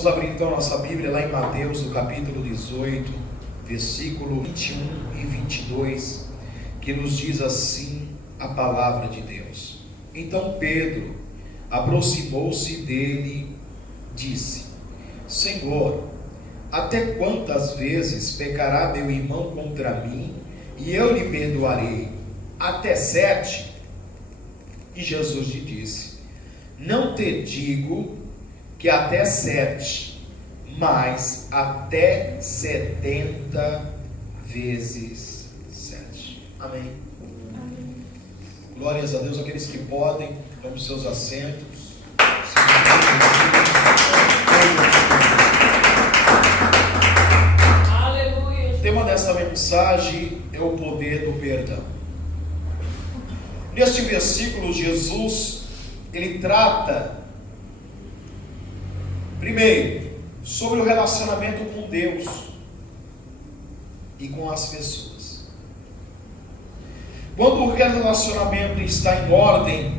Vamos abrir então nossa Bíblia lá em Mateus, no capítulo 18, versículo 21 e 22, que nos diz assim a palavra de Deus. Então Pedro aproximou-se dele e disse: Senhor, até quantas vezes pecará meu irmão contra mim e eu lhe perdoarei? Até 7? E Jesus lhe disse: Não te digo que até 7, mas até 70 vezes 7. Amém. Amém. Glórias a Deus. Aqueles que podem, vão para os seus assentos. Aleluia. O tema desta mensagem é o poder do perdão. Neste versículo, Jesus, ele trata, primeiro, sobre o relacionamento com Deus e com as pessoas. Quando o relacionamento está em ordem,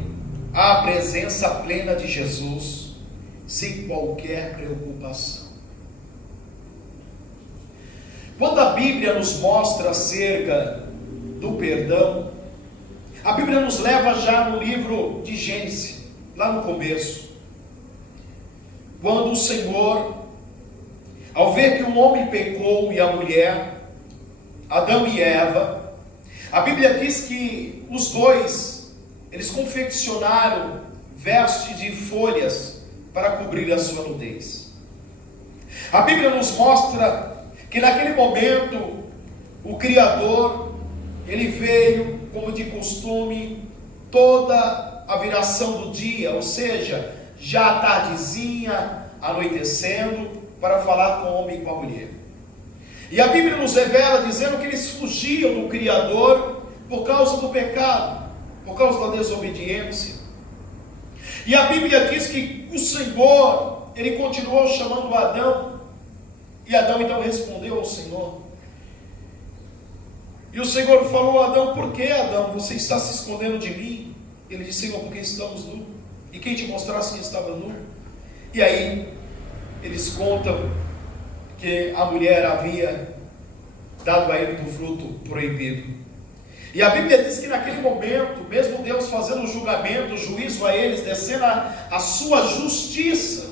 há a presença plena de Jesus, sem qualquer preocupação. Quando a Bíblia nos mostra acerca do perdão, a Bíblia nos leva já no livro de Gênesis, lá no começo, quando o Senhor, ao ver que o homem pecou e a mulher, Adão e Eva, a Bíblia diz que os dois, eles confeccionaram vestes de folhas para cobrir a sua nudez. A Bíblia nos mostra que naquele momento, o Criador, ele veio, como de costume, toda a viração do dia, ou seja, já a tardezinha, anoitecendo, para falar com o homem e com a mulher. E a Bíblia nos revela dizendo que eles fugiam do Criador por causa do pecado, por causa da desobediência. E a Bíblia diz que o Senhor, ele continuou chamando Adão, e Adão então respondeu ao Senhor. E o Senhor falou a Adão: por que, Adão, você está se escondendo de mim? Ele disse: Senhor, porque estamos nus. E quem te mostrasse que estava nu? E aí, eles contam que a mulher havia dado a ele do fruto proibido. E a Bíblia diz que naquele momento, mesmo Deus fazendo o julgamento, o juízo a eles, descendo a sua justiça,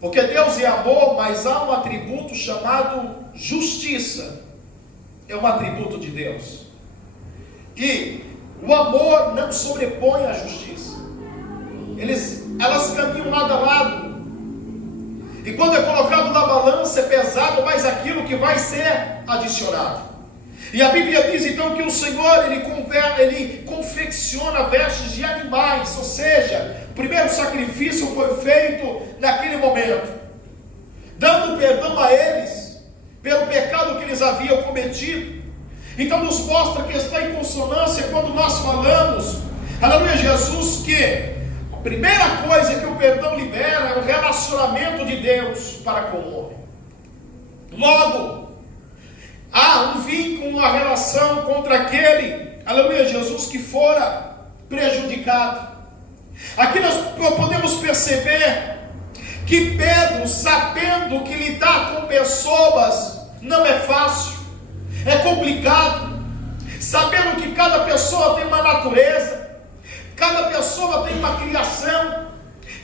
porque Deus é amor, mas há um atributo chamado justiça, é um atributo de Deus, e o amor não sobrepõe a justiça, elas caminham lado a lado, e quando é colocado na balança é pesado, mas aquilo que vai ser adicionado. E a Bíblia diz então que o Senhor, ele confecciona vestes de animais, ou seja, o primeiro sacrifício foi feito naquele momento, dando perdão a eles, pelo pecado que eles haviam cometido. Então nos mostra que está em consonância quando nós falamos, aleluia, Jesus, que a primeira coisa que o perdão libera é o relacionamento de Deus para com o homem. Logo, há um vínculo, uma relação contra aquele, aleluia, Jesus, que fora prejudicado. Aqui nós podemos perceber que Pedro, sabendo que lidar com pessoas não é fácil, é complicado, sabendo que cada pessoa tem uma natureza, cada pessoa tem uma criação,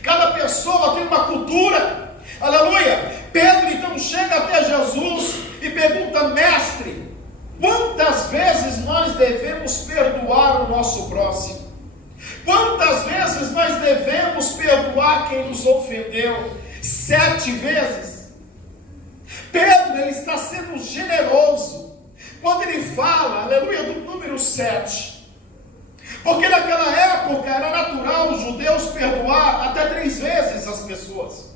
cada pessoa tem uma cultura, aleluia, Pedro então chega até Jesus e pergunta: mestre, quantas vezes nós devemos perdoar o nosso próximo? Quantas vezes nós devemos perdoar quem nos ofendeu? 7 vezes? Pedro, ele está sendo generoso quando ele fala, aleluia, do número 7, porque naquela época era natural os judeus perdoar até 3 vezes as pessoas,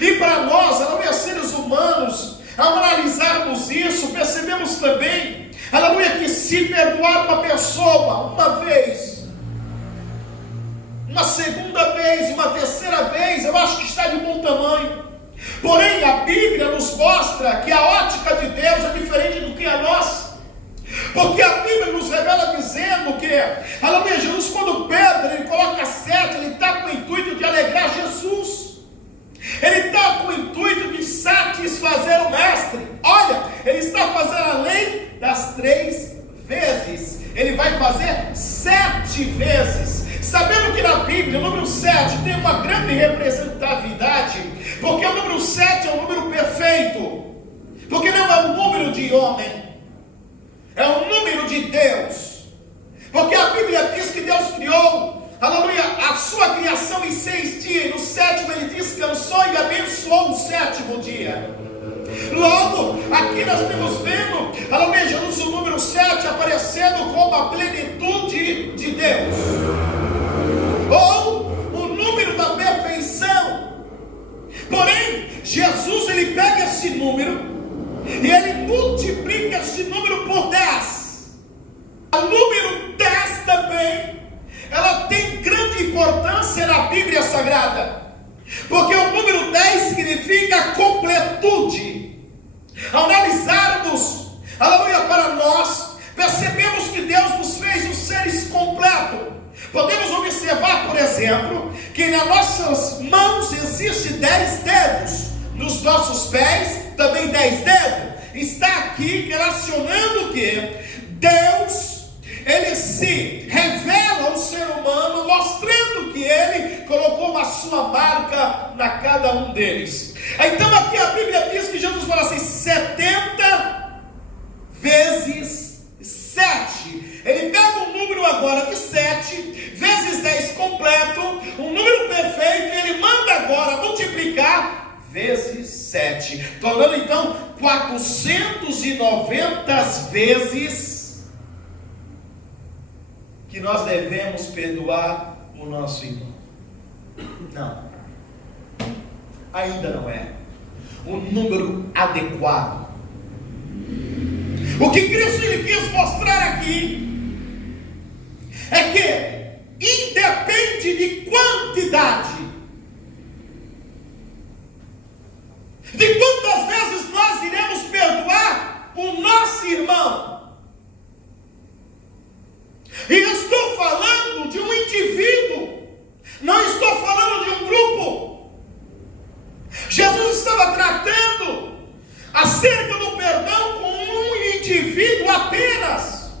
e para nós, aleluia, seres humanos, ao analisarmos isso, percebemos também, aleluia, que se perdoar uma pessoa uma vez, uma segunda vez, uma terceira vez, eu acho que está de bom tamanho. Porém, a Bíblia nos mostra que a ótica de Deus é diferente do que a nossa, porque a Bíblia nos revela dizendo que, aleluia, Jesus, quando Pedro ele coloca 7, ele está com o intuito de alegrar Jesus. Ele está com o intuito de satisfazer o mestre. Olha, ele está fazendo além das 3 vezes. Ele vai fazer 7 vezes. Sabendo que na Bíblia o número 7 tem uma grande representatividade, porque o número 7 é um número perfeito, porque não é um número de homem, é um número de Deus. Porque a Bíblia diz que Deus criou, aleluia, a sua criação em 6 dias, e no 7º ele descansou e abençoou o 7º dia. Logo, aqui nós estamos vendo, aleluia, Jesus, o número 7 aparecendo como a plenitude de Deus, ou o número da perfeição. Porém, Jesus, ele pega esse número e ele multiplica esse número por 10. O número 10 também, ela tem grande importância na Bíblia Sagrada, porque o número 10 significa completude. Ao analisarmos, aleluia, para nós, percebemos que Deus nos fez os seres completos. Podemos observar, por exemplo, que nas nossas mãos existem 10 dedos, nos nossos pés também 10 dedos. Está aqui relacionando que Deus, ele se revela ao ser humano, mostrando que ele colocou a sua marca na cada um deles. Então aqui a Bíblia diz que Jesus fala assim, 70 vezes 7. Ele pega um número agora de 7 vezes 10 completo, um número perfeito, e ele manda agora multiplicar vezes 7, tornando então 490 vezes que nós devemos perdoar o nosso irmão. Não, ainda não é o número adequado. O que Cristo ele quis mostrar aqui é que independe de quantidade, de quantas vezes nós iremos perdoar o nosso irmão. E eu estou falando de um indivíduo, não estou falando de um grupo. Jesus estava tratando acerca do perdão com um indivíduo apenas,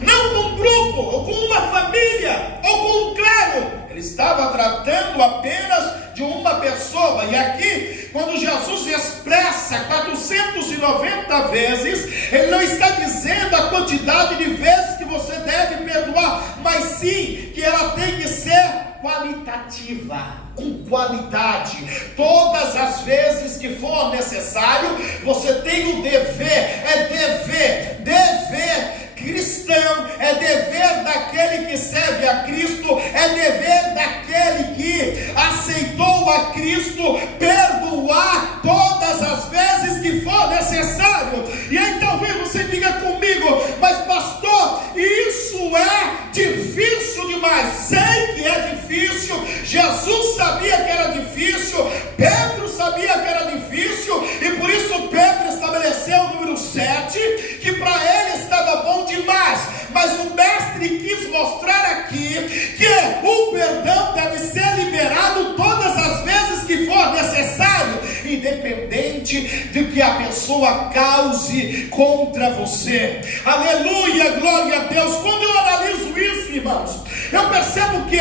não com um grupo, ou com uma família, ou com um clero. Ele estava tratando apenas de uma pessoa. E aqui, quando Jesus expressa 490 vezes, ele não está dizendo a quantidade de vezes que você deve perdoar, mas sim que ela tem que ser qualitativa, com qualidade. Todas as vezes que for necessário, você tem o dever, dever cristão, é dever daquele que serve a Cristo, é dever daquele que aceitou a Cristo, perdoar todas as vezes que for necessário. E aí talvez você diga comigo, mas pastor, isso é difícil demais. Sei que é difícil, Jesus sabia que era difícil, Pedro sabia que era difícil, e por isso Pedro estabeleceu o número 7, que para ele estava bom demais. Mas o mestre quis mostrar aqui que o perdão deve ser liberado todas as vezes que for necessário, independente de que a pessoa cause contra você. Aleluia, glória a Deus. Quando eu analiso isso, irmãos, eu percebo que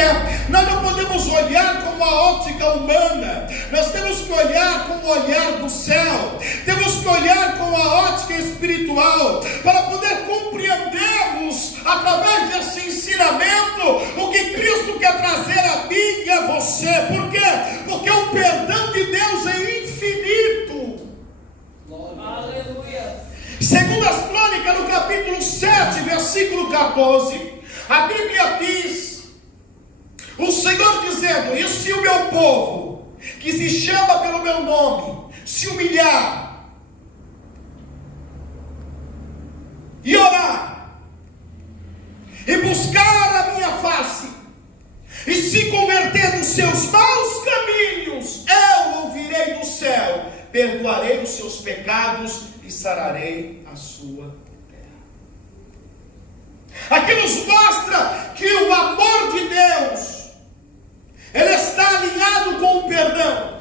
nós não podemos olhar com a ótica humana, nós temos que olhar com o olhar do céu, temos que olhar com a ótica espiritual, para poder compreendermos, através desse ensinamento, o que Cristo quer trazer a mim e a você. Por quê? Porque o perdão de Deus é infinito. Aleluia. Segundo as Crônicas, no capítulo 7, versículo 14, a Bíblia diz, o Senhor dizendo, e se o meu povo, que se chama pelo meu nome, se humilhar e orar, e buscar a minha face, e se converter dos seus maus caminhos, eu ouvirei do céu, perdoarei os seus pecados e sararei a sua terra. Aqui nos mostra que o amor de Deus, ele está alinhado com o perdão.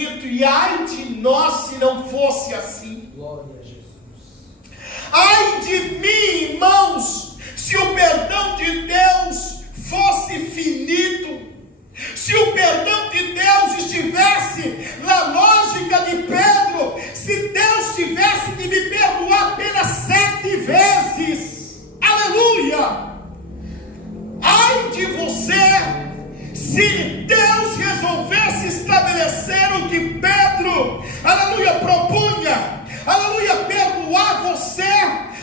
infinito, e ai de nós se não fosse assim. Glória a Jesus. Ai de mim, irmãos, se o perdão de Deus fosse finito, se o perdão de Deus estivesse na lógica de Pedro, se Deus tivesse que me perdoar apenas 7 vezes, aleluia! Ai de você, se Deus resolvesse estabelecer o que Pedro, aleluia, propunha, aleluia, perdoar você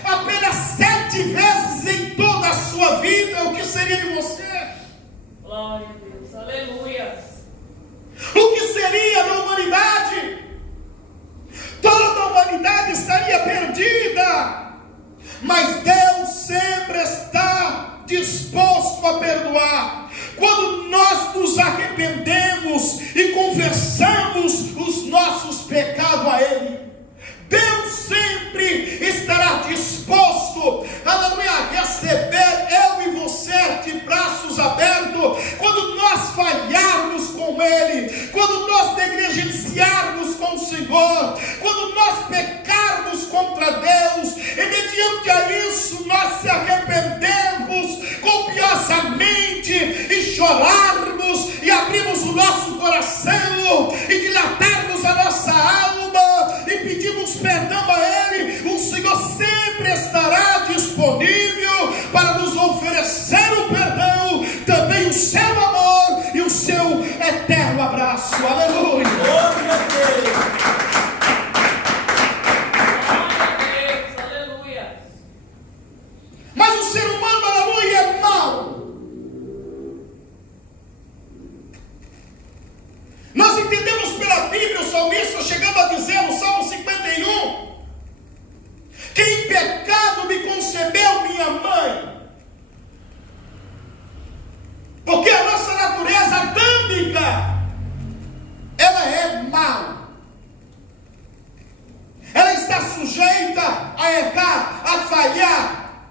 apenas 7 vezes em toda a sua vida, o que seria de você? Glória a Deus, aleluia. O que seria da humanidade? Toda a humanidade estaria perdida, mas Deus sempre está disposto a perdoar. Quando nós nos arrependemos e confessamos os nossos pecados a Ele, Deus sempre estará disposto, aleluia, a receber eu e você de braços abertos. Quando nós falharmos com Ele, quando nós negligenciarmos com o Senhor, quando nós pecarmos contra Deus, e mediante a isso nós se arrependemos copiosamente e chorarmos e abrirmos o nosso coração e dilatarmos a nossa alma e pedimos perdão a Ele, o Senhor sempre estará disponível para nos oferecer o perdão, também o seu amor e o seu eterno abraço. Aleluia! Glória a Deus, aleluia. Mas o ser humano, aleluia, é mau. Nós entendemos pela Bíblia, o salmista chegando a dizer no Salmo 51, que em pecado me concebeu minha mãe. Porque a nossa natureza adâmica, ela é má. Ela está sujeita a errar, a falhar.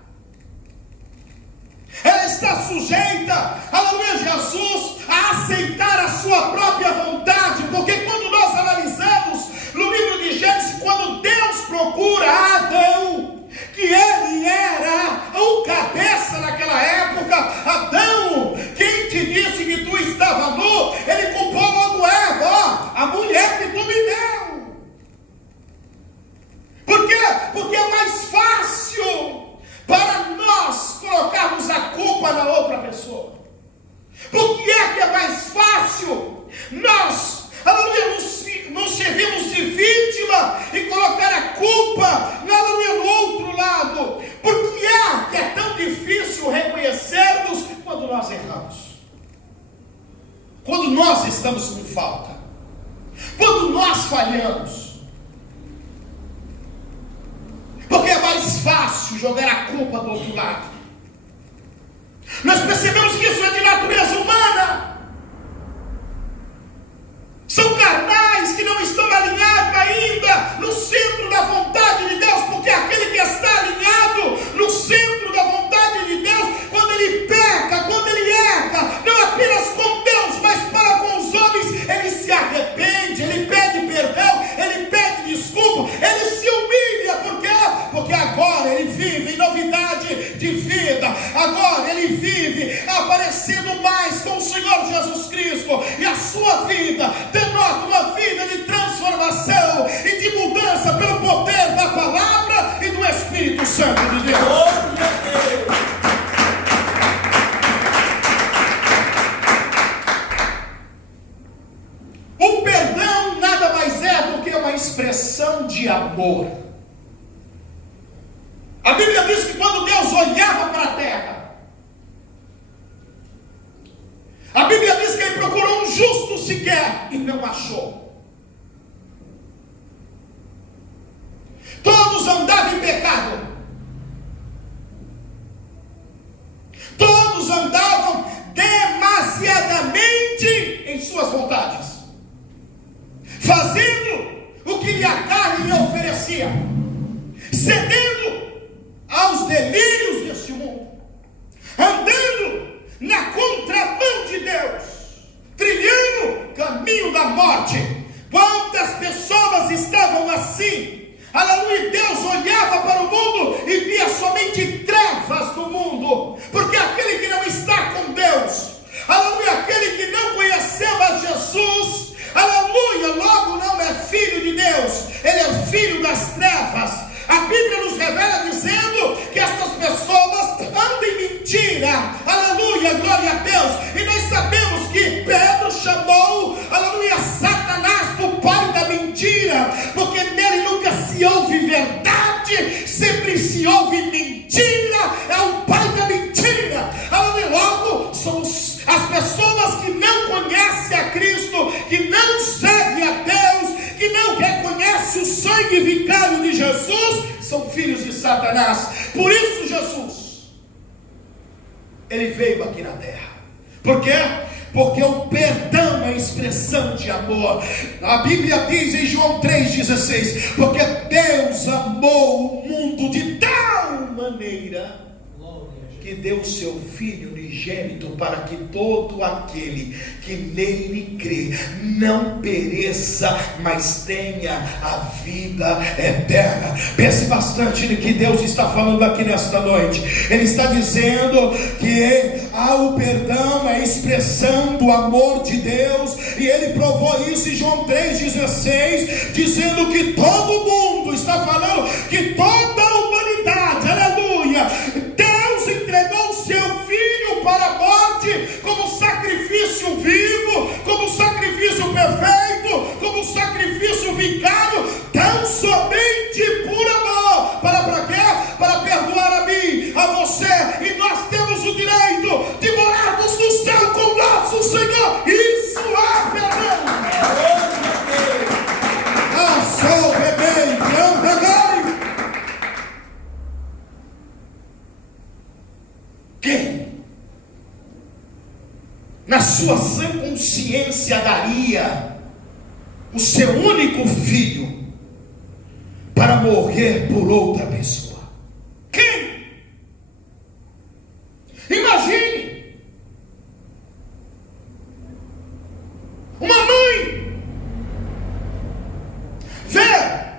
Ela está sujeita, aleluia, Jesus, a aceitar a sua própria vontade. Porque quando nós analisamos no livro de Gênesis, quando Deus procura Adão, que ele era o cabeça naquela época, Adão, quem te disse que tu estava nu? Ele culpou logo Eva, a mulher que tu me deu. Por quê? Porque é mais fácil para nós colocarmos a culpa na outra pessoa. Por que é mais fácil nós, aleluia, nos servimos de vítima e colocar a culpa, aleluia, no outro lado? Por que é tão difícil reconhecermos quando nós erramos? Quando nós estamos com falta? Quando nós falhamos? Porque é mais fácil jogar a culpa do outro lado. Nós percebemos que isso é de natureza humana. São carnais que não estão alinhados ainda no centro da vontade de Deus. Porque aquele que está alinhado no centro da vontade de Deus, quando ele peca, quando ele erra, não apenas com Deus, mas para com os homens, ele se arrepende, ele pede perdão, ele pede desculpa, ele se humilha. Por quê? Porque agora ele vive em novidade de vida. Agora ele vive aparecendo mais com o Senhor Jesus Cristo. E a sua vida denota uma vida de transformação e de mudança pelo poder da palavra e do Espírito Santo de Deus. O perdão nada mais é do que uma expressão de amor. A Bíblia diz que quando Deus olhava para a terra, a Bíblia diz que ele procurou um justo sequer e não achou. Todos andavam em pecado. Todos andavam demasiadamente em suas vontades, fazendo o que a carne lhe oferecia, cedendo aos delírios deste mundo, andando na contramão de Deus, trilhando caminho da morte. Aleluia, Deus olhava para o mundo e via somente trevas no mundo, porque aquele que não está com Deus, aleluia, aquele que não conheceu a Jesus, aleluia, logo não é filho de Deus, ele é filho das trevas. A Bíblia nos revela dizendo que essas pessoas andam em mentira, aleluia, glória a Deus. E nós sabemos que Pedro chamou, aleluia, Satanás do pai da mentira, porque nele nunca se ouve verdade, sempre se ouve mentira, é o pai da mentira, aleluia. Logo, são as pessoas que não conhecem a Cristo, que não servem a Deus, que não reconhecem o sangue vicário de Jesus, são filhos de Satanás. Por isso Jesus, ele veio aqui na terra. Por quê? Porque o perdão é expressão de amor. A Bíblia diz em João 3,16: porque Deus amou o mundo de tal maneira que deu o seu Filho unigênito, para que todo aquele que nele crê não pereça, mas tenha a vida eterna. Pense bastante no que Deus está falando aqui nesta noite. Ele está dizendo que o perdão é a expressão do amor de Deus, e ele provou isso em João 3,16, dizendo que todo mundo, está falando que toda a humanidade, aleluia, Deus entregou o seu Filho para a morte, como sacrifício vivo, como sacrifício perfeito, como sacrifício vicário, tão somente por amor. Para quê? Para perdoar a mim, a você, e nós temos o direito de morarmos no céu com nosso Senhor. Isso é perdão. Sou bebê, não peguei. Quem na sua sã consciência daria o seu único filho para morrer por outra pessoa? Quem? Imagine uma mãe ver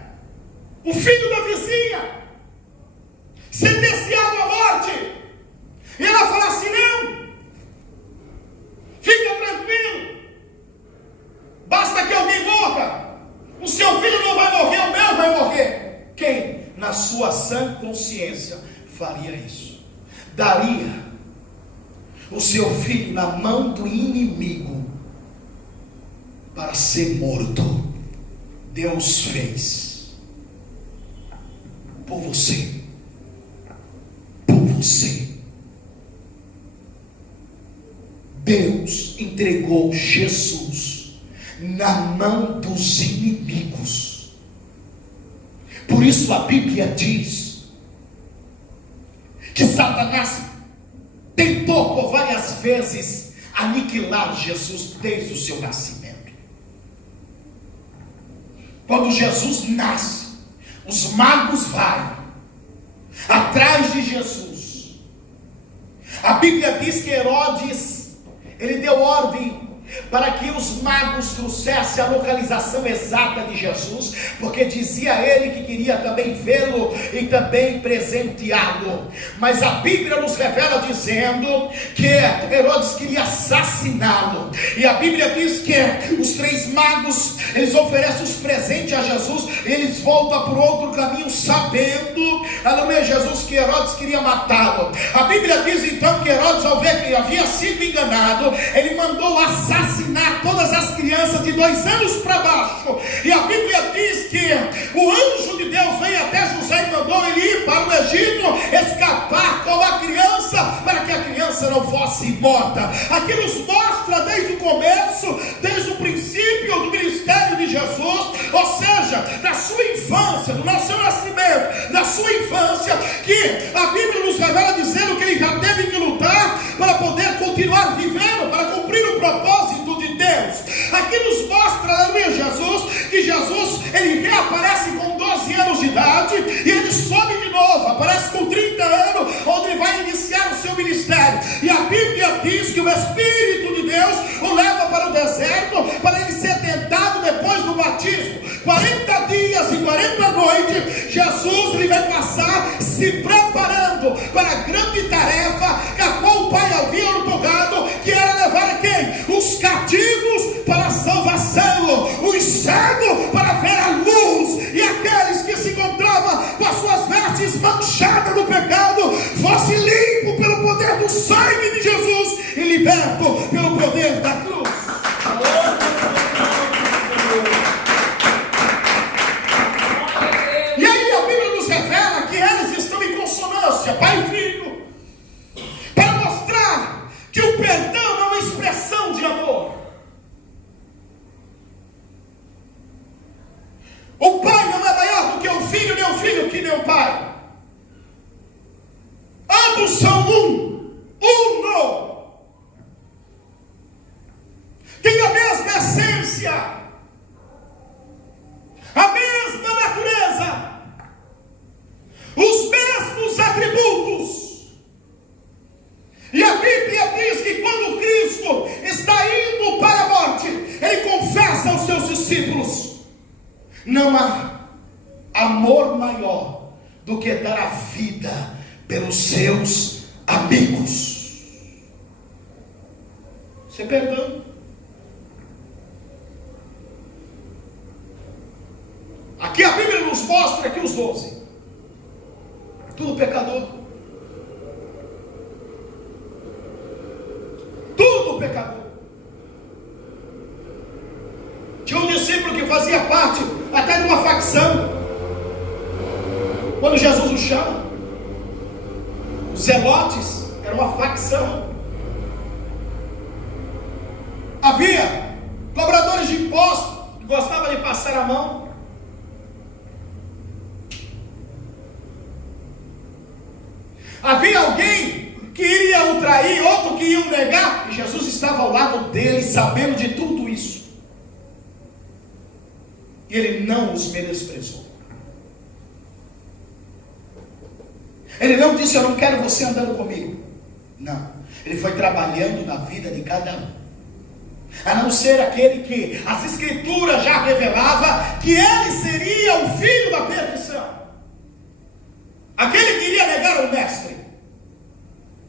o filho da vizinha sentenciado à morte, e ela fala assim: não, fica tranquilo, basta que alguém morra, o seu filho não vai morrer, o meu vai morrer. Quem na sua sã consciência faria isso? Daria o seu filho na mão do inimigo para ser morto? Deus fez por você, por você. Deus entregou Jesus na mão dos inimigos. Por isso a Bíblia diz que Satanás tentou por várias vezes aniquilar Jesus desde o seu nascimento. Quando Jesus nasce, os magos vão atrás de Jesus. A Bíblia diz que Herodes, ele deu ordem para que os magos trouxessem a localização exata de Jesus, porque dizia ele que queria também vê-lo e também presenteá-lo. Mas a Bíblia nos revela dizendo que Herodes queria assassiná-lo, e a Bíblia diz que os três magos, eles oferecem os presentes a Jesus, e eles voltam por outro caminho, sabendo, aleluia, Jesus, que Herodes queria matá-lo. A Bíblia diz então que Herodes, ao ver que havia sido enganado, ele mandou assassinar todas as crianças de 2 anos para baixo. E a Bíblia diz que o anjo de Deus veio até José e mandou ele ir para o Egito, escapar com a criança, para que a criança não fosse morta. Aqui nos mostra desde o começo, desde o princípio do ministério de Jesus, ou seja, da sua infância, do seu nascimento, da sua infância, que a Bíblia nos revela dizendo que ele já teve que lutar para poder continuar vivendo, para cumprir o propósito de Deus. Aqui nos mostra, aleluia, que Jesus, ele reaparece com 12 anos de idade, e ele sobe de novo, aparece com 30 anos, onde ele vai iniciar o seu ministério. E a Bíblia diz que o Espírito de Deus o leva para o deserto, para ele ser tentado depois do batismo. 40 dias e 40 noites, Jesus ele vai passar se preparando para a grande tarefa a qual o Pai havia ortogado, que era levar a quem? Os cativos para a salvação, os cegos para ver a luz, e aqueles que se encontravam com as suas vestes manchadas do pecado, fosse limpo pelo poder do sangue de Jesus e liberto pelo poder da cruz. E aí a Bíblia nos revela que eles estão em consonância, Pai e Filho, para mostrar que o perdão é uma expressão de amor. O Pai não é maior do que o Filho, nem o Filho que nem o Pai. Ambos são uno. Tem a mesma essência, a mesma natureza, os mesmos atributos. E a Bíblia diz que quando Cristo está indo para a morte, Ele confessa aos seus discípulos: não há amor maior do que dar a vida pelos seus amigos. Você perdão. Aqui a Bíblia nos mostra que os 12, tudo pecador, tudo pecador. Tinha um discípulo que fazia parte até de uma facção. Quando Jesus o chama, os zelotes eram uma facção. Havia cobradores de impostos que gostavam de passar a mão. Havia alguém que iria o trair, outro que ia o negar, e Jesus estava ao lado dele, sabendo de tudo isso. E ele não os menosprezou. Ele não disse: eu não quero você andando comigo. Não. Ele foi trabalhando na vida de cada um. A não ser aquele que as Escrituras já revelavam que ele seria o filho da perdição. Aquele que iria negar o mestre.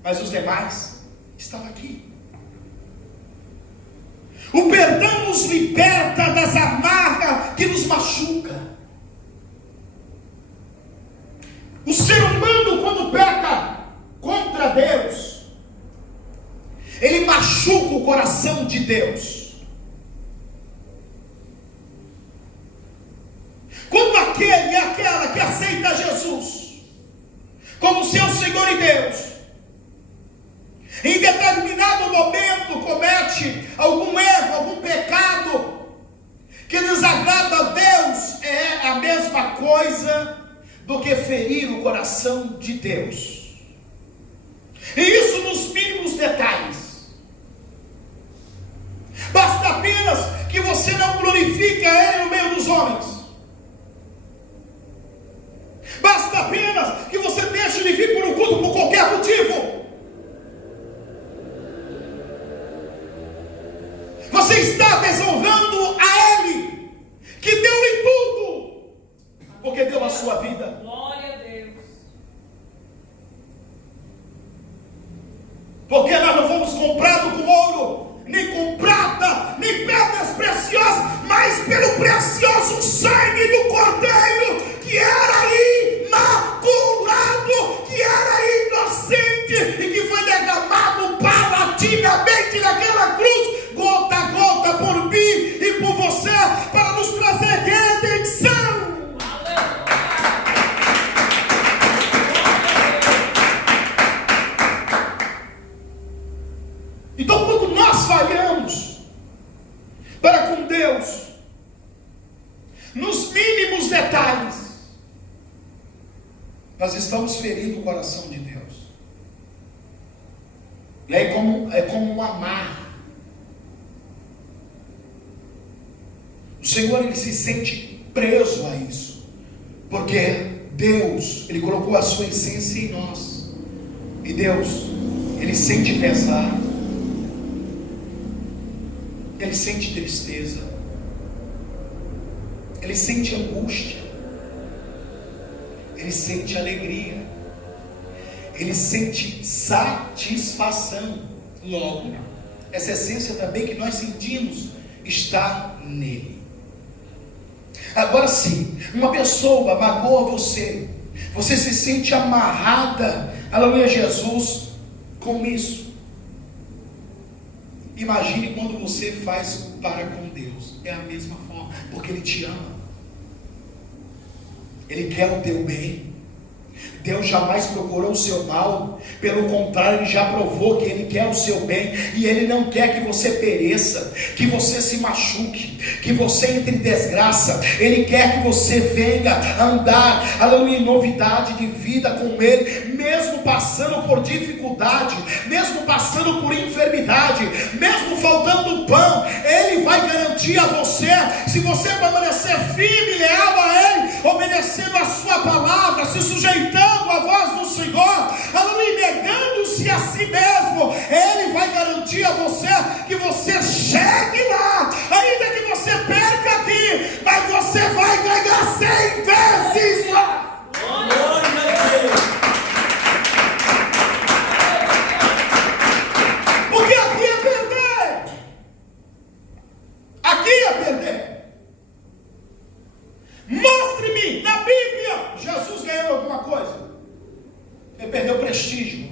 Mas os demais estavam aqui. O perdão nos liberta das amarras que nos machuca. O ser humano, quando peca contra Deus, ele machuca o coração de Deus. Quando aquele e aquela que aceita Jesus como seu Senhor e Deus, em determinado momento comete algum erro, algum pecado que desagrada a Deus, é a mesma coisa do que ferir o coração de Deus. E isso nos mínimos detalhes. Basta apenas que você não glorifique a Ele no meio dos homens. Basta apenas que você deixe de vir por um culto por qualquer motivo. Você está desonrando a Ele, que deu-lhe tudo, porque deu a sua vida. Glória a Deus. Porque nós não fomos comprados com ouro, nem com prata, nem pedras preciosas, mas pelo precioso sangue do Cordeiro, que era imaculado, que era inocente, e que foi derramado paulatinamente naquela cruz, gota a gota, por mim e por você, para nos trazer redenção. Então, quando nós falhamos para com Deus, nos mínimos detalhes, nós estamos ferindo o coração de Deus. E aí é como um amarro. O Senhor, Ele se sente preso a isso, porque Deus, Ele colocou a sua essência em nós, e Deus, Ele sente pesar, Ele sente tristeza, ele sente angústia, ele sente alegria, ele sente satisfação. Logo, essa essência também que nós sentimos está nele. Agora, se uma pessoa magoa você, você se sente amarrada, aleluia, Jesus, com isso. Imagine quando você faz para com Deus. É a mesma forma, porque Ele te ama, Ele quer o teu bem. Deus jamais procurou o seu mal, pelo contrário, Ele já provou que Ele quer o seu bem, e Ele não quer que você pereça, que você se machuque, que você entre em desgraça. Ele quer que você venha andar, aleluia, em novidade de vida com Ele, mesmo passando por dificuldade, mesmo passando por enfermidade, mesmo faltando pão. Ele vai garantir a você, se você permanecer firme e leal a Ele, obedecendo a sua palavra, se sujeitando à voz do Senhor, aleluia, negando-se a si mesmo, Ele vai garantir a você que você chegue lá, ainda que você perca aqui, mas você vai ganhar 100 vezes lá. Porque aqui é perder, aqui é perder. Mostre-me na Bíblia Jesus ganhou alguma coisa. Ele perdeu prestígio,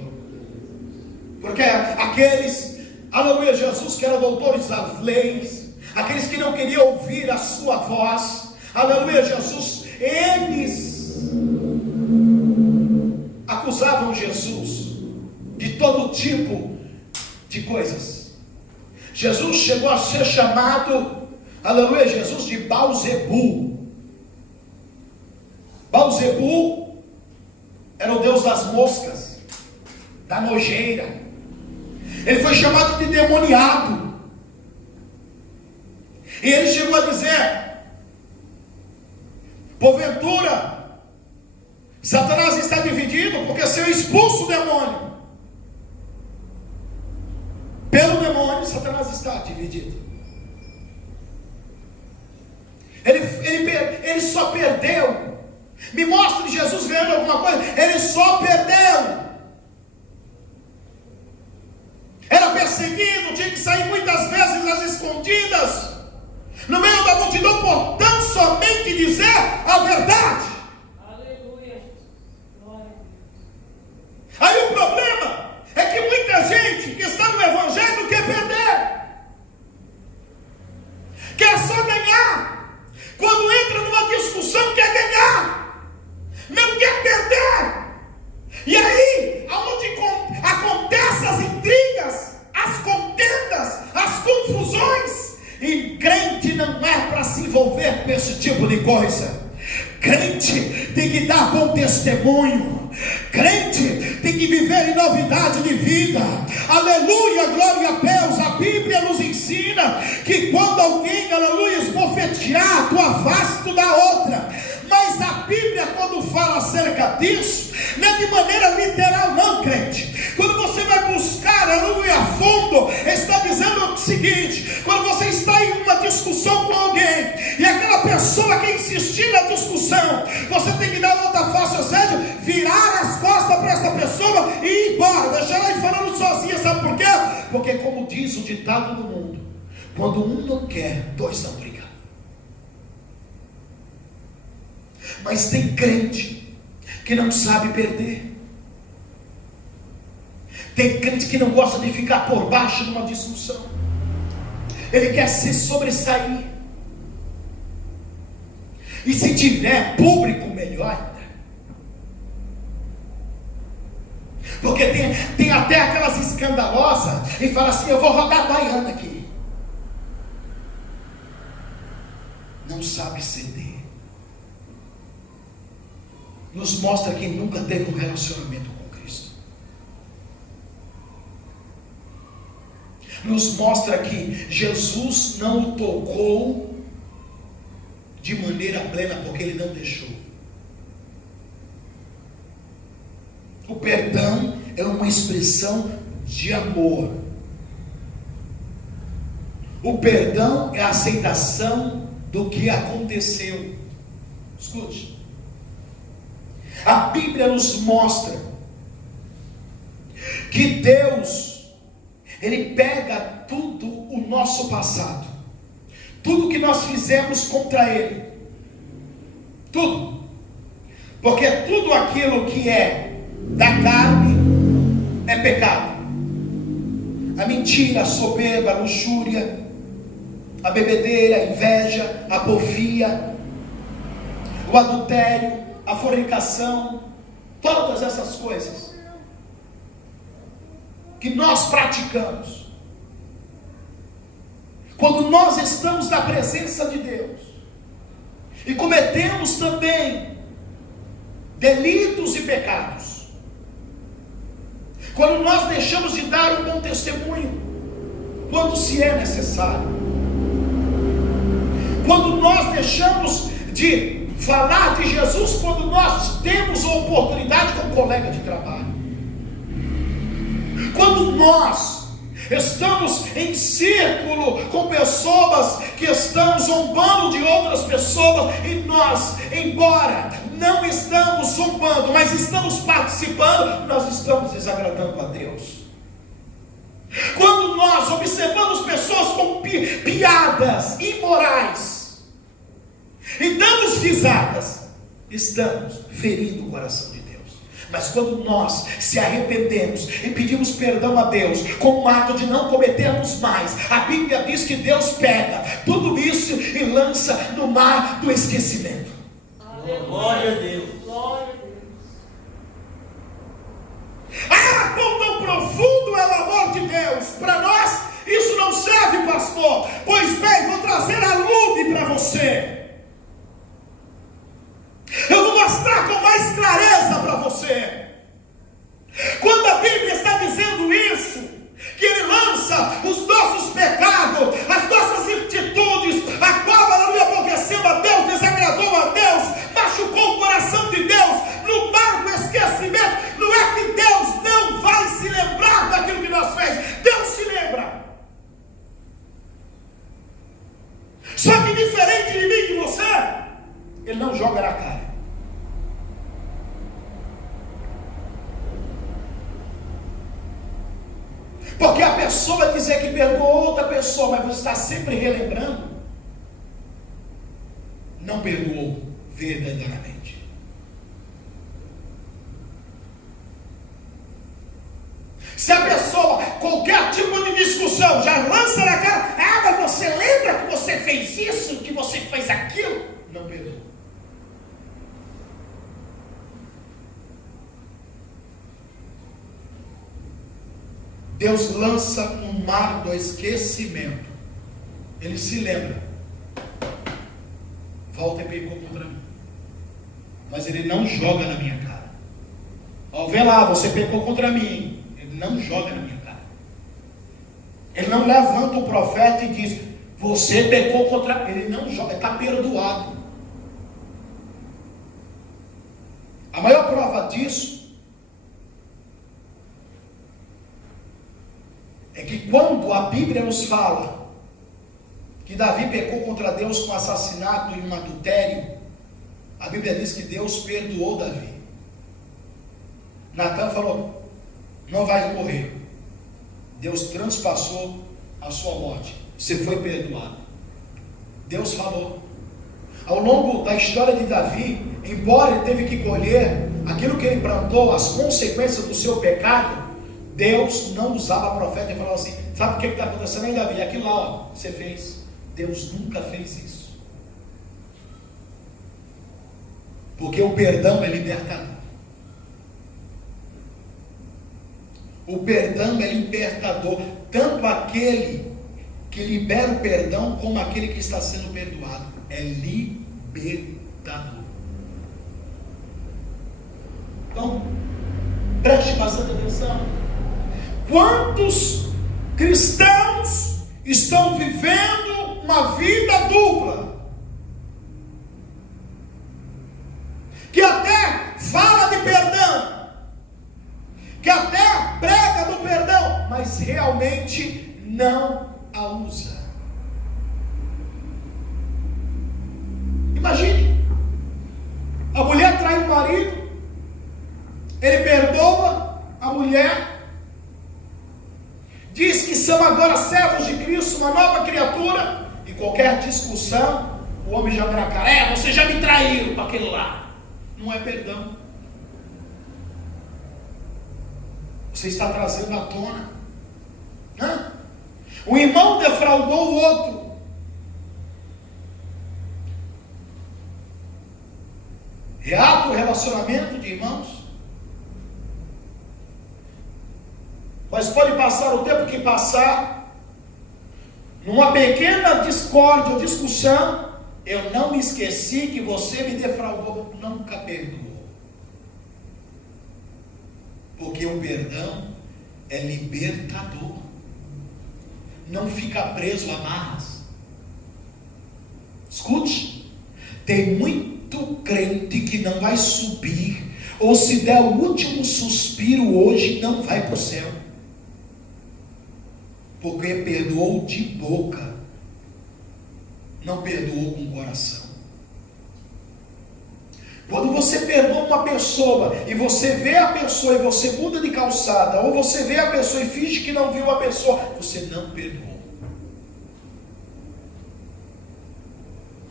porque aqueles, aleluia, Jesus, que eram doutores das leis, aqueles que não queriam ouvir a sua voz, aleluia, Jesus, eles acusavam Jesus de todo tipo de coisas. Jesus chegou a ser chamado, aleluia, Jesus, de Baalzebu. Baalzebu era o deus das moscas, da nojeira. Ele foi chamado de demoniado. E ele chegou a dizer: porventura Satanás está dividido, porque se eu expulso o demônio, pelo demônio, Satanás está dividido. Ele só perdeu. Me mostre Jesus ganhando alguma coisa. Ele só perdeu. Era perseguido, tinha que sair muitas vezes às escondidas, no meio da multidão, por tão somente dizer a verdade. Aleluia. Glória a Deus. Aí o problema é que muita gente que está no Evangelho quer perder, quer só ganhar. Quando entra numa discussão, quer ganhar, não quer perder. E aí, aonde acontecem as intrigas, as contendas, as confusões, e crente não é para se envolver com esse tipo de coisa. Crente tem que dar bom testemunho, crente tem que viver em novidade de vida. Aleluia, glória a Deus. A Bíblia nos ensina que quando alguém, aleluia, esbofetear, tu afasta, tu dá outra. Mas a Bíblia, quando fala acerca disso, não é de maneira literal não, crente. Quando você vai buscar, aleluia, a fundo, está dizendo o seguinte: quando você está em uma discussão com alguém, e aquela pessoa que insistir na discussão, você tem que dar outra face, ou seja, virar as costas para essa pessoa e ir embora, deixar ela aí falando sozinha. Sabe por quê? Porque, como diz o ditado do mundo, quando um não quer, dois não brigam. Mas tem crente que não sabe perder. Tem crente que não gosta de ficar por baixo de uma discussão. Ele quer se sobressair. E se tiver público, melhor ainda. Porque tem até aquelas escandalosas e fala assim: eu vou rodar a baiana aqui. Não sabe ceder. Nos mostra que nunca teve um relacionamento com Cristo. Nos mostra que Jesus não o tocou de maneira plena, porque Ele não deixou. O perdão é uma expressão de amor. O perdão é a aceitação do que aconteceu. Escute, a Bíblia nos mostra que Deus, Ele pega tudo o nosso passado, tudo que nós fizemos contra Ele, tudo, porque tudo aquilo que é da carne é pecado. A mentira, a soberba, a luxúria, a bebedeira, a inveja, a porfia, o adultério, a fornicação, todas essas coisas que nós praticamos, quando nós estamos na presença de Deus, e cometemos também delitos e pecados, quando nós deixamos de dar um bom testemunho, quando se é necessário, quando nós deixamos de falar de Jesus, quando nós temos a oportunidade com um colega de trabalho, quando nós estamos em círculo com pessoas que estão zombando de outras pessoas, e nós, embora não estamos zombando, mas estamos participando, nós estamos desagradando a Deus. Quando nós observamos pessoas com piadas imorais e damos risadas, estamos ferindo o coração de Deus. Mas quando nós se arrependemos e pedimos perdão a Deus, com um ato de não cometermos mais, a Bíblia diz que Deus pega tudo isso e lança no mar do esquecimento. Glória a Deus. Glória a Deus. Ah, quão profundo é o amor de Deus para nós. Isso não serve, pastor. Pois bem, vou trazer a lume para você. Eu vou mostrar com mais clareza para você. Quando a Bíblia está dizendo isso, que Ele lança os nossos pecados, as nossas atitudes, a qual, aleluia, aborreceu a Deus, desagradou a Deus, machucou o coração de Deus, no mar do esquecimento, não é que Deus não vai se lembrar daquilo que nós fez. Deus se lembra. Só que diferente de mim e de você, Ele não joga na cara. Porque a pessoa vai dizer que perdoou outra pessoa, mas você está sempre relembrando, não perdoou verdadeiramente. Se a pessoa, qualquer tipo de discussão, já lança na cara, mas você lembra que você fez isso, que você fez aquilo, não perdoou. Deus lança um mar do esquecimento. Ele se lembra. Volta e pecou contra mim. Mas Ele não joga na minha cara. Ó, vê lá, você pecou contra mim. Ele não joga na minha cara. Ele não levanta o profeta e diz, você pecou contra mim. Ele não joga, está perdoado. A maior prova disso é que quando a Bíblia nos fala que Davi pecou contra Deus com assassinato e um adultério, a Bíblia diz que Deus perdoou Davi. Natan falou, não vai morrer. Deus transpassou a sua morte. Você foi perdoado. Deus falou. Ao longo da história de Davi, embora ele teve que colher aquilo que ele plantou, as consequências do seu pecado, Deus não usava profeta e falava assim, sabe o que está acontecendo aí, Davi? Aquilo lá, ó, você fez. Deus nunca fez isso. Porque o perdão é libertador. O perdão é libertador. Tanto aquele que libera o perdão, como aquele que está sendo perdoado. É libertador. Então, preste bastante atenção. Quantos cristãos estão vivendo uma vida dupla? Que até fala de perdão, que até prega do perdão, mas realmente não a usa. mulher, diz que são agora servos de Cristo, uma nova criatura, e qualquer discussão, o homem já vira a cara, você já me traiu com aquele lá. Não é perdão. Você está trazendo à tona. O irmão defraudou o outro. Reato o relacionamento de irmãos. Mas pode passar o tempo que passar, numa pequena discórdia ou discussão, eu não me esqueci que você me defraudou. Nunca perdoou. Porque o perdão é libertador. Não fica preso a amarras. Escute, tem muito crente que não vai subir, ou se der o último suspiro hoje, não vai para o céu. Porque perdoou de boca, não perdoou com o coração. Quando você perdoa uma pessoa, e você vê a pessoa e você muda de calçada, ou você vê a pessoa e finge que não viu a pessoa, você não perdoou.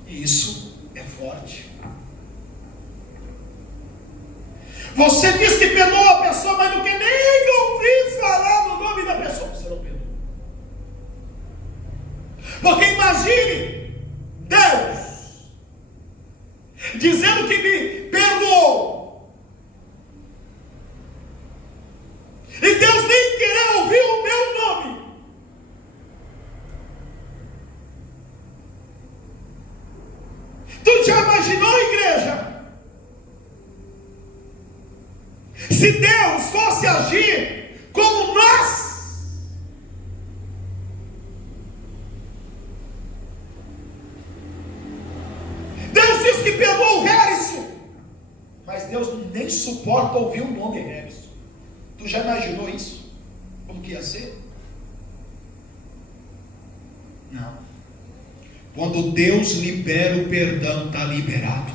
E isso é forte. Você diz que perdoa a pessoa, mas não quer nem ouvir falar no nome da pessoa. Você não perdoa. Porque imagine Deus dizendo que me perdoou, e Deus nem querer ouvir o meu nome. Tu já imaginou, igreja? Se Deus fosse agir como nós, Deus diz que perdoou o Harrison, mas Deus nem suporta ouvir o nome Harrison. Tu já imaginou isso? Como que ia ser? Não. Quando Deus libera o perdão, está liberado.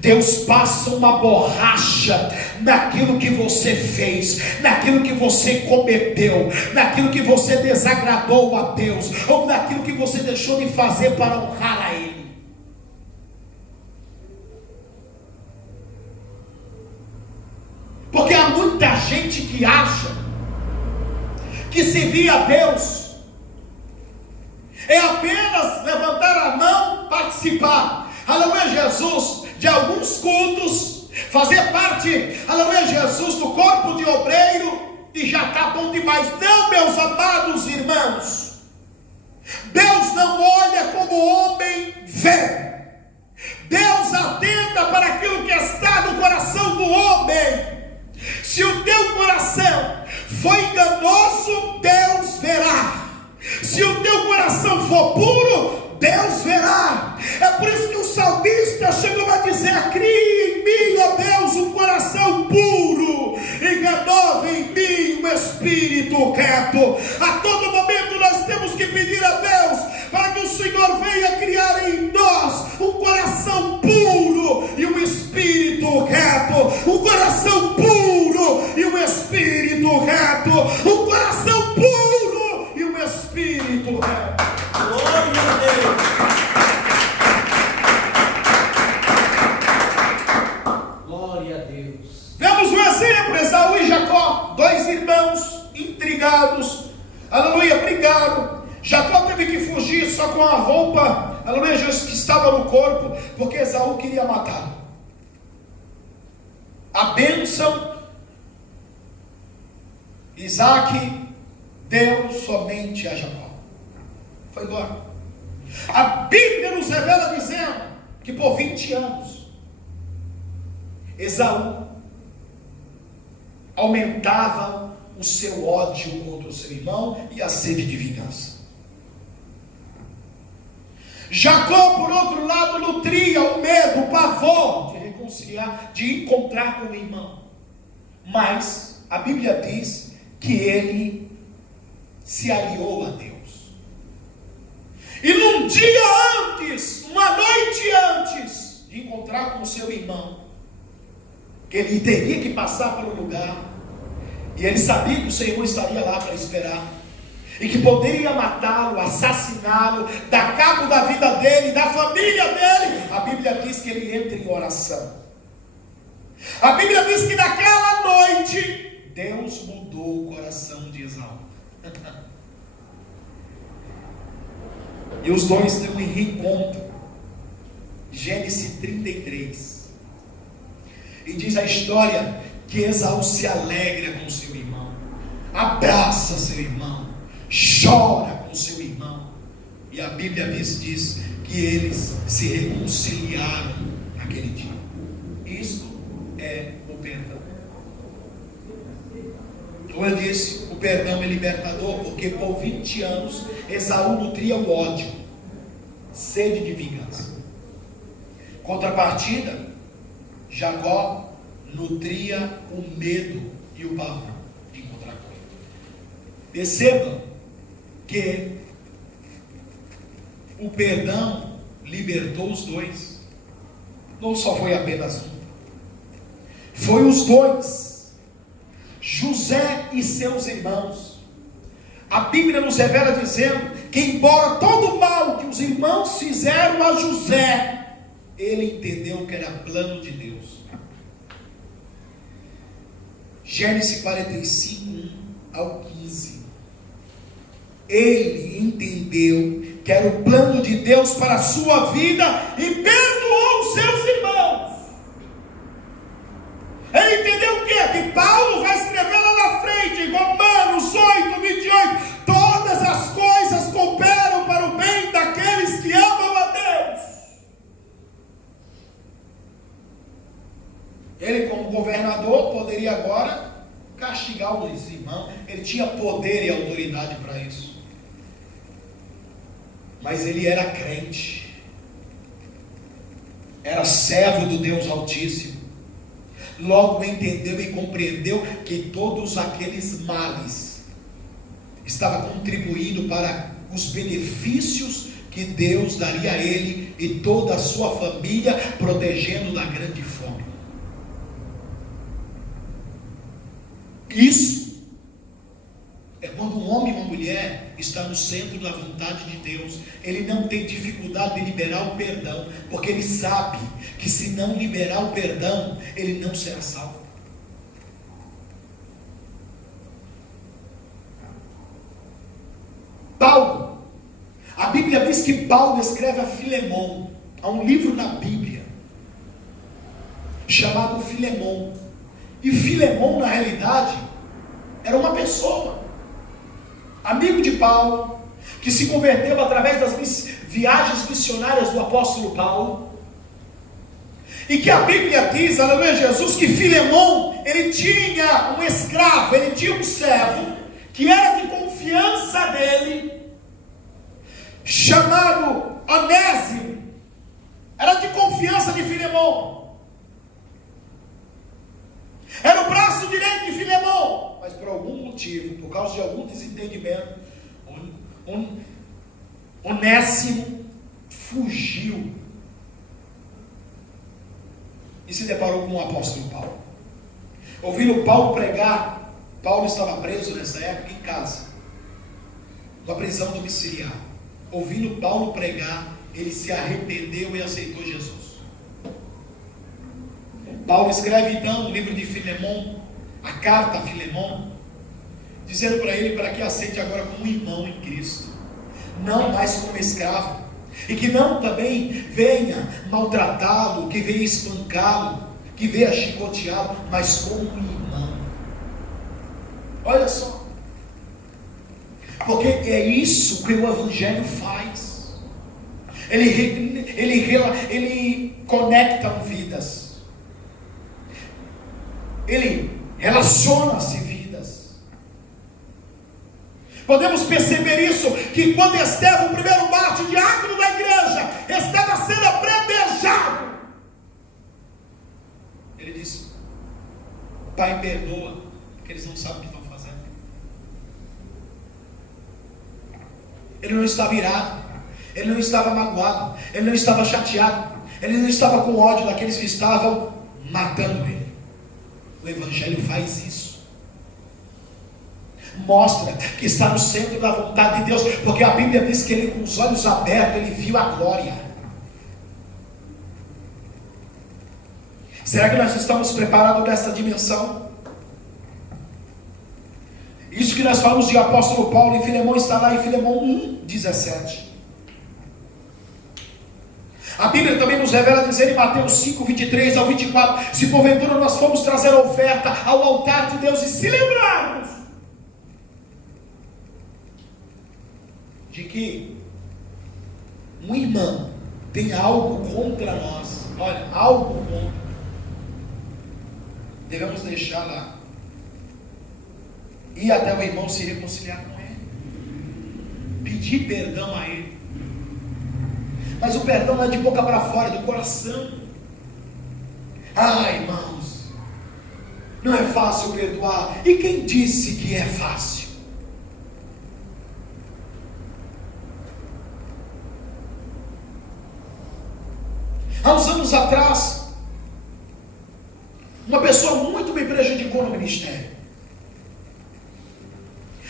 Deus passa uma borracha naquilo que você fez, naquilo que você cometeu, naquilo que você desagradou a Deus, ou naquilo que você deixou de fazer para honrar a Ele. Porque há muita gente que acha que servir a Deus é apenas levantar a mão, participar, aleluia Jesus, de alguns cultos, fazer parte, aleluia Jesus, do corpo de obreiro, e já está bom demais. Não, meus amados irmãos, Deus não olha como o homem vê. Deus atenta para aquilo que está no coração do homem. Se o teu coração foi enganoso, Deus verá. Se o teu coração for puro, Deus verá. É por isso que o salmista chegou a dizer: cria em mim, ó Deus, um coração puro, e renova em mim um espírito reto. A todo momento nós temos que pedir a Deus para que o Senhor venha criar em nós um coração puro e um espírito reto. Um coração puro e um espírito reto. Um coração puro e um espírito reto. Glória a Deus. Glória a Deus. Vemos um exemplo: Esaú e Jacó, dois irmãos intrigados, aleluia, brigaram. Jacó teve que fugir só com a roupa, aleluia, que estava no corpo, porque Esaú queria matá-lo. A bênção Isaac deu somente a Jacó. Foi embora. A Bíblia nos revela dizendo que por 20 anos Esaú aumentava o seu ódio contra o seu irmão e a sede de vingança. Jacó, por outro lado, nutria o medo, o pavor de reconciliar, de encontrar com o irmão. Mas a Bíblia diz que ele se aliou a Deus. E num dia antes, uma noite antes de encontrar com o seu irmão, que ele teria que passar pelo lugar, e ele sabia que o Senhor estaria lá para esperar, e que poderia matá-lo, assassiná-lo, dar cabo da vida dele, da família dele. A Bíblia diz que ele entra em oração. A Bíblia diz que naquela noite Deus mudou o coração de Esaú. E os dois têm um reencontro. Gênesis 33. E diz a história que Esaú se alegra com seu irmão, abraça seu irmão, chora com seu irmão. E a Bíblia diz que eles se reconciliaram naquele dia. Isto é o perdão. Como eu disse, o perdão é libertador, porque por 20 anos Esaú nutria o ódio, sede de vingança. Contrapartida, Jacó nutria o medo e o pavor de encontrar com ele. Perceba que o perdão libertou os dois. Não só foi apenas um, foi os dois, José e seus irmãos. A Bíblia nos revela dizendo que, embora todo o mal que os irmãos fizeram a José, ele entendeu que era plano de Deus. Gênesis 45, 1 ao 15. Ele entendeu que era o plano de Deus para a sua vida e perdoou os seus irmãos. Ele entendeu o quê? Que Paulo vai escrever lá na frente, em Romanos 8, 28. Todas as coisas cooperam para o bem daqueles que amam a Deus. Ele, como governador, poderia agora castigar os irmãos. Ele tinha poder e autoridade para isso. Mas ele era crente, era servo do Deus Altíssimo. Logo entendeu e compreendeu que todos aqueles males estavam contribuindo para os benefícios que Deus daria a ele e toda a sua família, protegendo da grande fome. Isso é quando um homem e uma mulher está no centro da vontade de Deus. Ele não tem dificuldade de liberar o perdão, porque ele sabe que se não liberar o perdão, ele não será salvo. Paulo, a Bíblia diz que Paulo escreve a Filemão. Há um livro na Bíblia chamado Filemão. E Filemão, na realidade, era uma pessoa, amigo de Paulo, que se converteu através das viagens missionárias do apóstolo Paulo. E que a Bíblia diz, aleluia Jesus, que Filemão, ele tinha um escravo, ele tinha um servo, que era de confiança dele, chamado Onésimo. Era de confiança de Filemão. Era o braço direito de Filemão. Mas por algum motivo, por causa de algum desentendimento, Onésimo fugiu e se deparou com o apóstolo Paulo. Ouvindo Paulo pregar, Paulo estava preso nessa época em casa, numa prisão domiciliar. Ouvindo Paulo pregar, ele se arrependeu e aceitou Jesus. Paulo escreve então no livro de Filemão, a carta a Filemão, dizendo para ele para que aceite agora como irmão em Cristo, não mais como escravo, e que não também venha maltratá-lo, que venha espancá-lo, que venha chicoteá-lo, mas como um irmão. Olha só, porque é isso que o Evangelho faz. Ele conecta vidas, ele relaciona-se vidas. Podemos perceber isso, que quando Estevão, o primeiro mártir diácono da igreja, estava sendo apedrejado, ele disse: Pai, perdoa, porque eles não sabem o que estão fazendo. Ele não estava irado, ele não estava magoado, ele não estava chateado, ele não estava com ódio daqueles que estavam matando ele. O Evangelho faz isso. Mostra que está no centro da vontade de Deus, porque a Bíblia diz que ele, com os olhos abertos, ele viu a glória. Será que nós estamos preparados nessa dimensão? Isso que nós falamos de apóstolo Paulo em Filemão está lá em Filemão 1:17. A Bíblia também nos revela dizer em Mateus 5:23-24: se porventura nós formos trazer oferta ao altar de Deus e se lembrarmos de que um irmão tem algo contra nós, olha, algo contra, devemos deixar lá, ir até o irmão se reconciliar com ele, pedir perdão a ele. Mas o perdão não é de boca para fora, é do coração. Irmãos, não é fácil perdoar. E quem disse que é fácil? Há uns anos atrás, uma pessoa muito me prejudicou no ministério.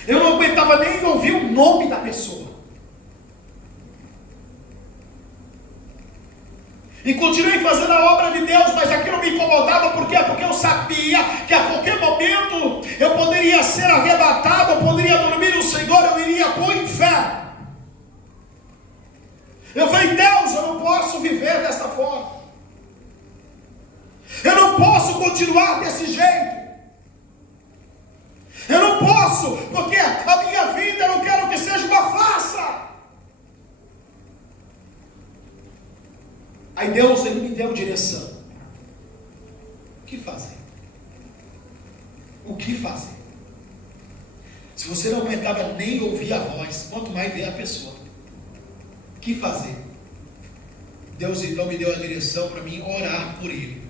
Eu não aguentava nem ouvir o nome da pessoa. E continuei fazendo a obra de Deus, mas aquilo me incomodava. Por quê? Porque eu sabia que a qualquer momento eu poderia ser arrebatado, eu poderia dormir no Senhor, eu iria para o inferno. Eu falei: Deus, eu não posso viver desta forma. Eu não posso continuar desse jeito. Eu não posso, porque a minha vida eu não quero que seja uma farsa. Aí Deus, ele me deu direção. O que fazer? O que fazer? Se você não aguentava nem ouvir a voz, quanto mais ver a pessoa. O que fazer? Deus então me deu a direção para mim orar por ele.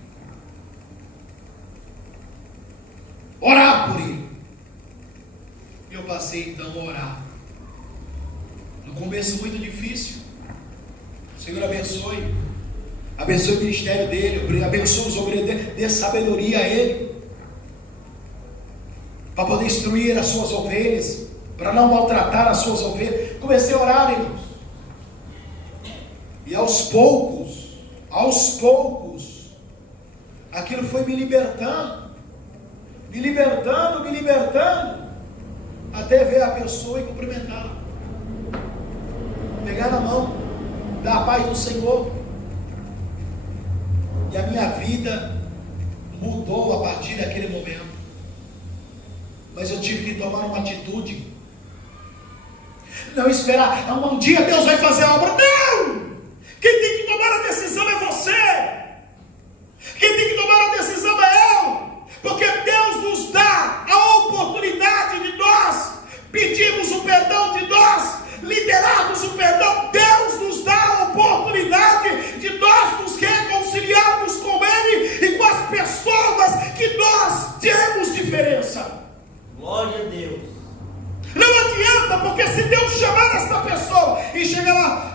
Orar por ele. E eu passei então a orar. No começo muito difícil. O Senhor abençoe. Abençoe o ministério dele, abençoe os obreiros dele, dê sabedoria a ele, para poder instruir as suas ovelhas, para não maltratar as suas ovelhas. Comecei a orar, irmãos, e aos poucos, aquilo foi me libertando, até ver a pessoa e cumprimentá-la, pegar na mão, dar a paz do Senhor. E a minha vida mudou a partir daquele momento. Mas eu tive que tomar uma atitude. Não esperar, um dia Deus vai fazer a obra. Não! Quem tem que tomar a decisão é você. Quem tem que tomar a decisão é eu. Porque Deus nos dá a oportunidade de nós pedirmos o perdão, de nós liderarmos o perdão. Deus nos dá a oportunidade de nós nos reconciliarmos com Ele e com as pessoas que nós temos diferença. Glória a Deus. Não adianta, porque se Deus chamar esta pessoa e chegar lá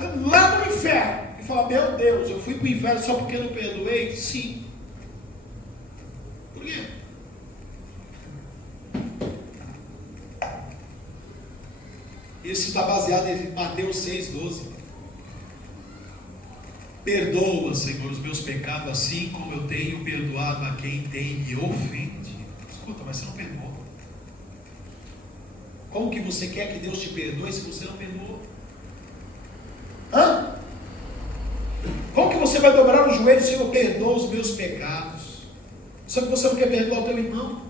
no inferno e falar: meu Deus, eu fui para o inferno só porque eu não perdoei. Sim. Por quê? Isso está baseado em Mateus 6,12. Perdoa, Senhor, os meus pecados, assim como eu tenho perdoado a quem tem me ofende. Escuta, mas você não perdoa. Como que você quer que Deus te perdoe se você não perdoa? Como que você vai dobrar o joelho, Senhor, perdoa os meus pecados? Só que você não quer perdoar o teu irmão,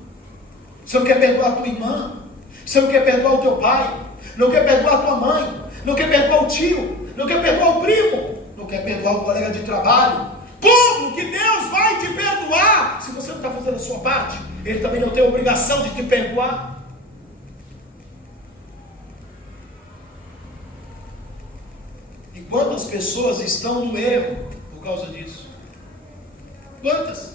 você não quer perdoar a tua irmã, você não quer perdoar o teu pai, não quer perdoar a tua mãe, não quer perdoar o tio, não quer perdoar o primo, não quer perdoar o colega de trabalho. Como que Deus vai te perdoar se você não está fazendo a sua parte? Ele também não tem a obrigação de te perdoar. E quantas pessoas estão no erro por causa disso? Quantas?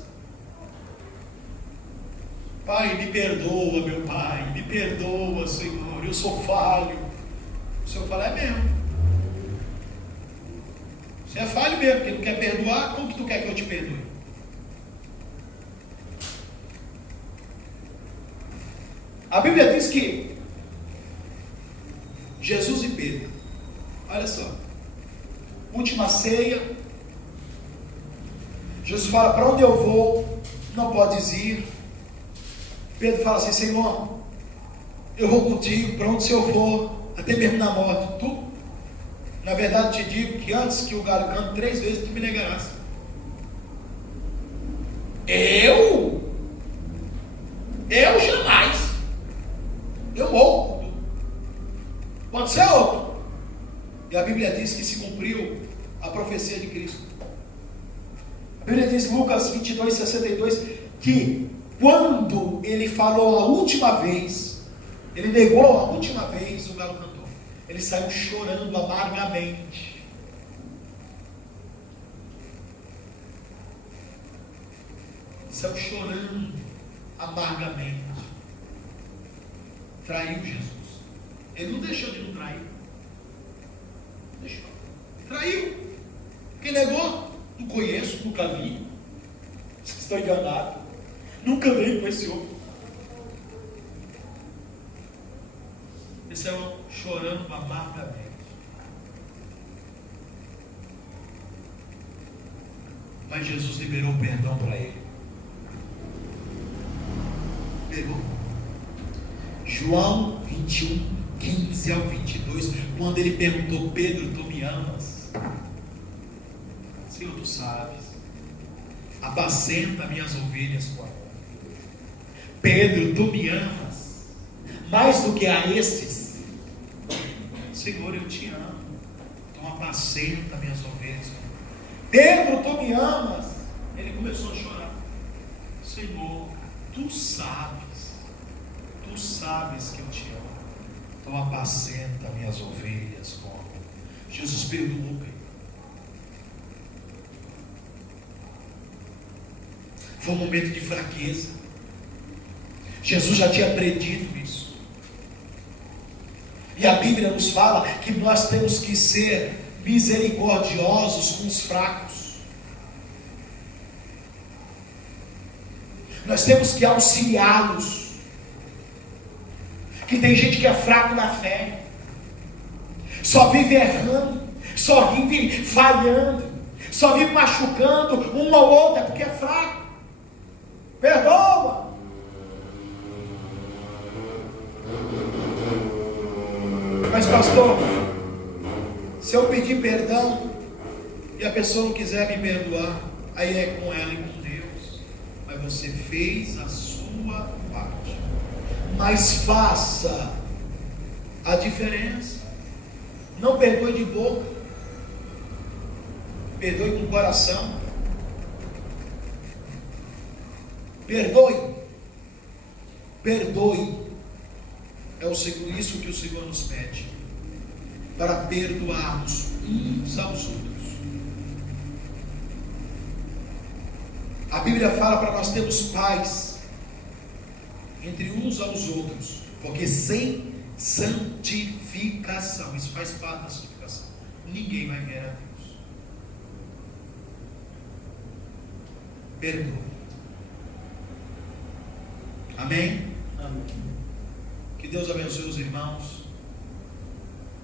Pai, me perdoa, meu Pai, me perdoa, Senhor, eu sou falho. O Senhor fala: é mesmo. Você é falho mesmo, porque não quer perdoar. Como que tu quer que eu te perdoe? A Bíblia diz que Jesus e Pedro, olha só, última ceia, Jesus fala: para onde eu vou, não podes ir. Pedro fala assim: Senhor, eu vou contigo para onde o Senhor for, até mesmo na morte. Tu, na verdade, te digo que antes que o galo cante 3 vezes, tu me negarás. Eu jamais. Eu morro. Pode ser outro. E a Bíblia diz que se cumpriu a profecia de Cristo. A Bíblia diz em Lucas 22, 62, que quando ele falou a última vez, ele negou a última vez, o galo cantou. Ele saiu chorando amargamente. Saiu chorando amargamente. Traiu Jesus. Ele não deixou de não trair. Deixou. Traiu. Quem negou? Não conheço, nunca vi. Estou enganado. Nunca andei com esse homem. Ele saiu chorando amargamente. Mas Jesus liberou o perdão para ele. Liberou. João 21, 15 ao 22, quando ele perguntou: Pedro, tu me amas? Senhor, tu sabes. Apacenta minhas ovelhas com amor. Pedro, tu me amas mais do que a estes? Senhor, eu te amo. Então apacenta minhas ovelhas. Pedro, tu me amas? Ele começou a chorar. Senhor, tu sabes que eu te amo. Então apacenta minhas ovelhas com amor. Jesus perdoou. Foi um momento de fraqueza. Jesus já tinha predito isso. E a Bíblia nos fala que nós temos que ser misericordiosos com os fracos. Nós temos que auxiliá-los. Que tem gente que é fraco na fé, só vive errando, só vive falhando, só vive machucando uma ou outra porque é fraco. Perdoa. Mas pastor, se eu pedir perdão e a pessoa não quiser me perdoar, aí é com ela e com Deus. Mas você fez a sua parte. Mas faça a diferença. Não perdoe de boca, perdoe com o coração. Perdoe. É isso que o Senhor nos pede, para perdoarmos uns aos outros. A Bíblia fala para nós termos paz entre uns aos outros, porque sem santificação, isso faz parte da santificação, ninguém vai ver a Deus. Perdoa. Amém? Amém. Que Deus abençoe os irmãos,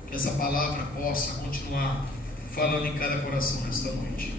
que essa palavra possa continuar falando em cada coração nesta noite.